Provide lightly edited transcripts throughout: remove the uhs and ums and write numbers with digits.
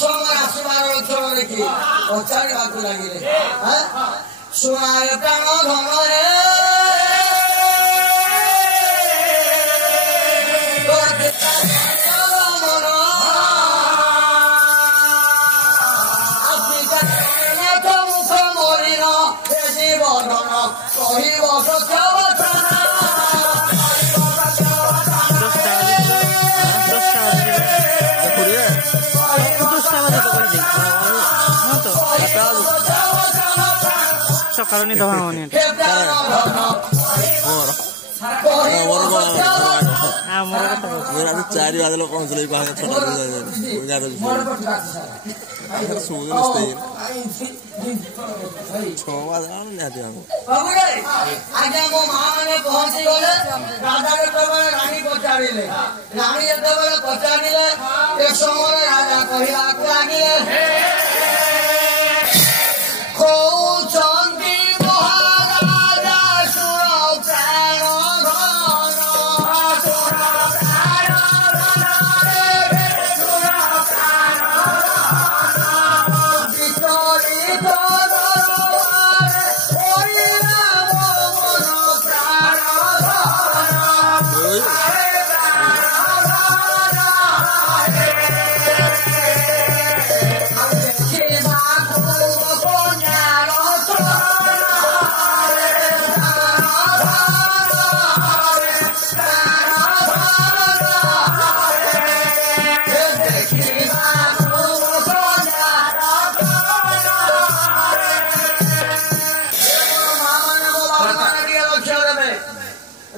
ସମୟ ଆସିବାର ଅଞ୍ଚଳ ଦେଖି ପଚାରିବାକୁ ଲାଗିଲେ ଶୁଣାଏ ପ୍ରାଣ ଧନରେ ମୁଖ ମଳିନ ଜୀବନ କହିବ ସତ୍ୟ सकाळ निद भावनी चारि बाजलो पहुँचले ଆଜ୍ଞା ମୋ ମା ମାନେ ପହଞ୍ଚି ଗଲେ ରାଜା ଯେତେବେଳେ ରାଣୀ ପଚାରିଲେ ରାଣୀ ଯେତେବେଳେ ପଚାରିଲେ ଏ ସମୟରେ ରାଜା କହିବାକୁ ଲାଗିଲେ କହୁଛନ୍ତି ମହାରାଜା ଶୁଣ ପ୍ରାଣ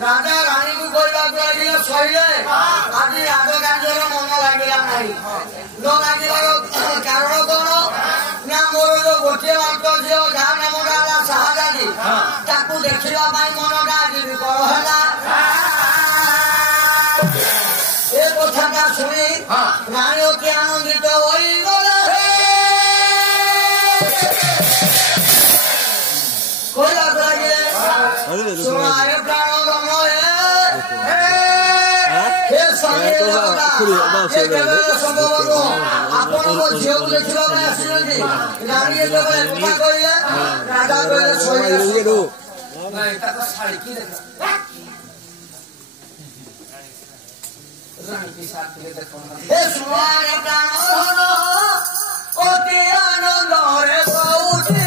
राजा रानी को कहवाक लगे सही आज राज कार्य मन लगे ना न लगे कारण कौन ना मोर जो गोटे मात्र झील जहाँ नामटा है शाहजादी ताकू देखा मनटा आज विकल है कथा शुणी रानी अति आनंदित हो कहवाक लगे सुनाए प्राण ଆପଣଙ୍କ ଝିଅକୁ ଦେଖିବା ପାଇଁ ଆସିଛନ୍ତି ରାଣୀ ଯେତେବେଳେ କଥା କହିଲେ ରାଜା କହିଲେ ଶୁଣାରେ ପ୍ରାଣ ଅତି ଆନନ୍ଦରେ କହୁଛି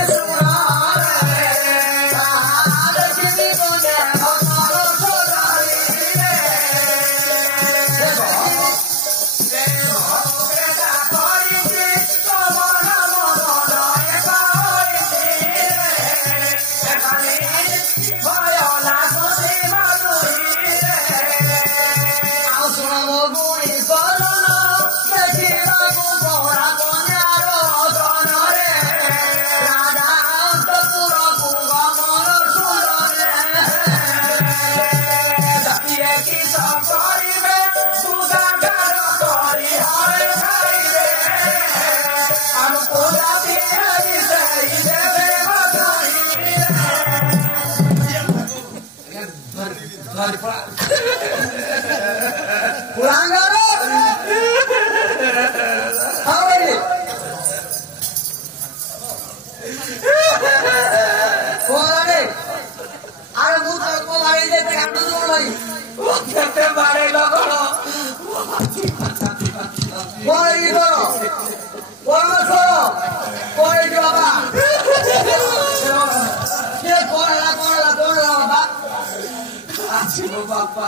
बापा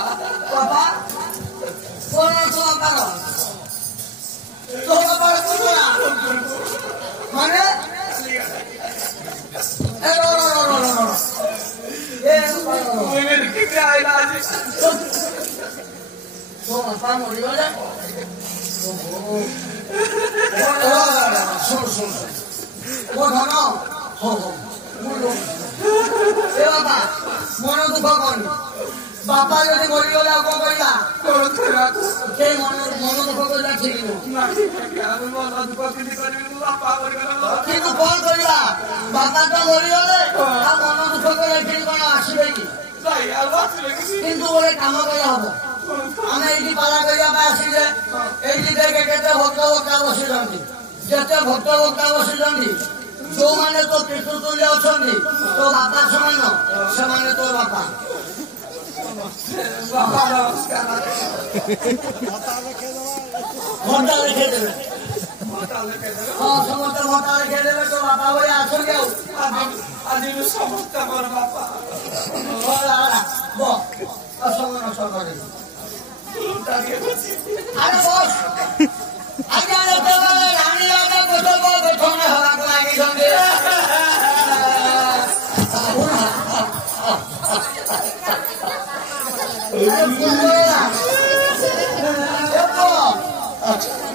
बापा कौन तो बापा तो बापा माने बापा यदि मरीगले आ कौन कहला मन दुख करला ठीक किंतु कौन करला बापा तो मरीगले आ मन दुख करला ठीक कौन आसबे कि किंतु गोटे काम कला हम आम ये पाला करने आसिले ये देखे के भक्त भक्ता बसी ଯେତେ ଭକ୍ତ ଭକ୍ତା ବସିଛନ୍ତି ଯୋଉମାନେ ତୋ ପିତୃତୁଲ୍ୟ ଅଛନ୍ତି ତୋ ବାପା ସମାନ ସେମାନେ ତୋ ବାପା ଘଣ୍ଟା ଲେଖେଇଦେବେ ହଁ ସମସ୍ତେ ଘଣ୍ଟା ଲେଖେଇଦେବେ ତୋ ବାପା ଭଳିଆ ଅଛନ୍ତି ଆଉ ଆଜି ସମସ୍ତେ ମୋର ବାପା ସମାନ ସକାଳେ ଆରେ ବସ୍ ଆଜ୍ଞା ଯେତେବେଳେ ରାଣୀ ରାଜା କୋଟକ ବେଠରେ ହବାକୁ ଲାଗିଛନ୍ତି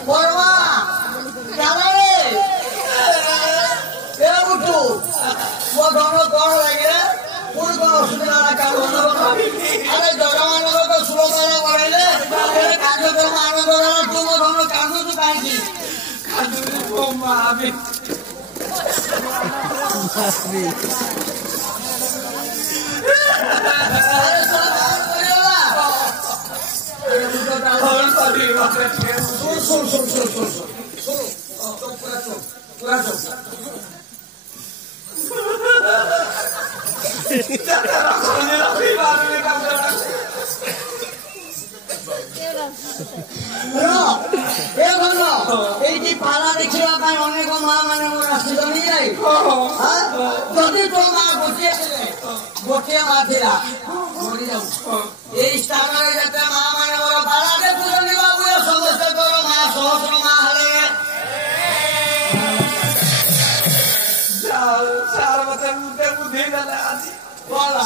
ପରମା କାନରେ ଏ ବୁଟୁ ମୋ ଧନ କଣ ଲାଗିଲା ପୁଣି କଣ ଅସୁବିଧା ଆରେ ଜଗମାନଙ୍କ ତ ସୁରକ୍ଷା ବଢେଇଲେ କାର୍ଯ୍ୟକ୍ରମ ଆନନ୍ଦ ତୁ ମୋ ଧନ କାନ୍ଦୁଛୁ କାହିଁକି এইটি পালা ଦେଖିବା ପାଇଁ ଅନେକ ମା ମାନେ ମୋର ଆସିଛନ୍ତି ଯାଇ ଯଦି ତୋ ମା ଗୋଟିଏ ମା ଥିଲା ମରିଯାଉ ଏଇ ସ୍ଥାନରେ ଯେତେ ମା ମାନେ ମୋର ପାଲା ଦେଖୁଛନ୍ତି ବାବୁ ସମସ୍ତେ ତୋର ମା ସହସ୍ର ମା ହେଲେ ବୁଦ୍ଧି ଦେଲେ ଆଜି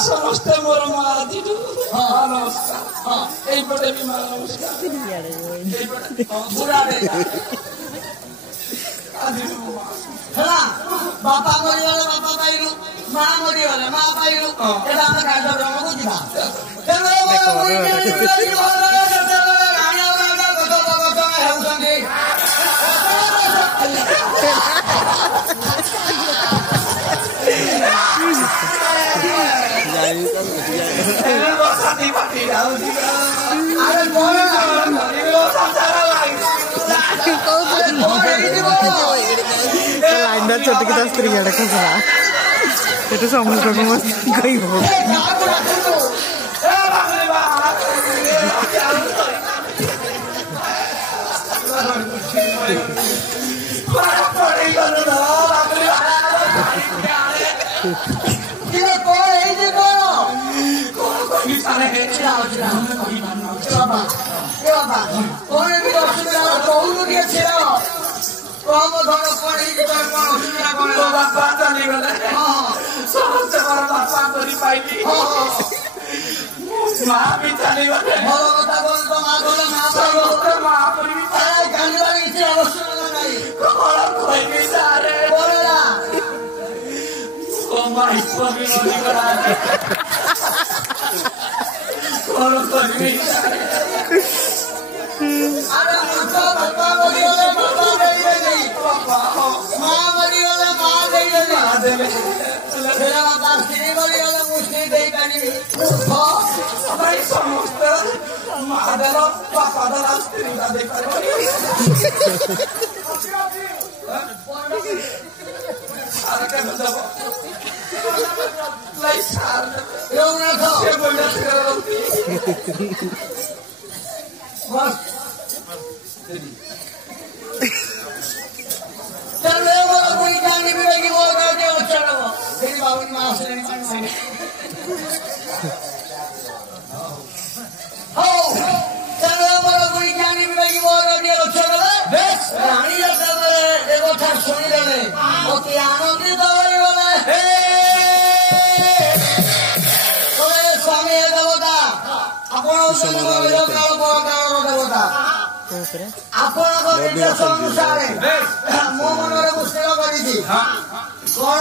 ସମସ୍ତେ ମୋର ମା ଆଜିଠୁ এইপটে ବି ମା ନମସ୍କାର ହେଲା ବାପା ମରିଗଲେ ବାପା ପାଇଲୁ ମା ମରିଗଲେ ମା ପାଇଲୁ ଏବେ ଆମେ କାର୍ଯ୍ୟକ୍ରମକୁ ଯିବା ରାଣୀ ଆଉ ରାଜା କଥୋପକଥନ ହେଉଛନ୍ତି लाइन छोटी की स्त्री खसला ये समुद्र में मस्त गई हो ବାପା ଚାଲିଗଲେ ସମସ୍ତେ ମୋର ବାପା କରି ପାଇଲି ମା ବି ଚାଲିଗଲେ ଭଲ କଥା କହୁଛ ମା କଲେ ସମସ୍ତେ ମା କରି ଜାଣିବାର କିଛି ଆବଶ୍ୟକତା ନାହିଁ କଣ କହିବି ସାରେ ବୋଲା କଣ କରିବି ଆରେ ବାପା ମରିଗଲେ ବାପା ଦେଇଦେଲି ମା ମରିଗଲେ ମା ଦେଇଦେଲି ବାପା ସ୍ତ୍ରୀ ମରିଗଲେ ମୁଁ ସ୍ତ୍ରୀ ଦେଇପାରିବି ସମସ୍ତେ ମା ଦେଲ ବାପା ଦେଲ ସ୍ତ୍ରୀ ଦେଇପାରିବି ଶୁଣିଦେଲେ ଅତି ଆନନ୍ଦିତ ହୋଇଗଲେ ସ୍ୱାମୀ ହେ ଦେବତା ଆପଣ ଦେବତା ଆପଣଙ୍କ ନିର୍ଦ୍ଦେଶ ଅନୁସାରେ ମୋ ମନରେ ମୁଁ ସ୍ଥିର କରିଛି କଣ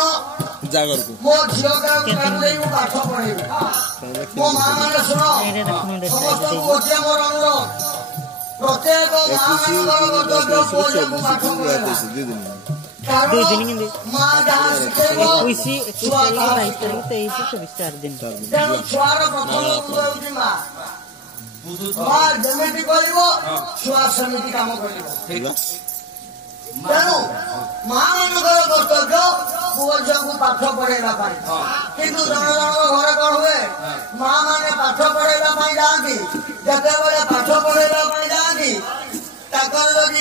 ମୋ ଝିଅଟାକୁ ନେଇ ମୁଁ ପାଠ ପଢେଇବି ମୋ ମା ମାନେ ଶୁଣ ସମସ୍ତଙ୍କୁ ଗୋଟିଏ ମୋର ଅନୁରୋଧ ପ୍ରତ୍ୟେକ ମା ମାନଙ୍କର କର୍ତ୍ତବ୍ୟ ପୁଅ ଝିଅକୁ ପାଠ ପଢେଇବା କାରଣ ମା ଯାହା ଶିଖେଇବ ଛୁଆ ତେଣୁ ଛୁଆର ପ୍ରଥମ ଗୁରୁ ହେଉଛି ମା ମା ଯେମିତି କରିବ ଛୁଆ ସେମିତି କାମ କରିବ ତେଣୁ माँ मानकर कर्तव्य पुओ झील को पाठ पढ़ेगा किंतु जन जन घर कौन हुए माँ मैंने पाठ पढ़ेगा जाती जिते पाठ पढ़ेगा जाती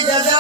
जदि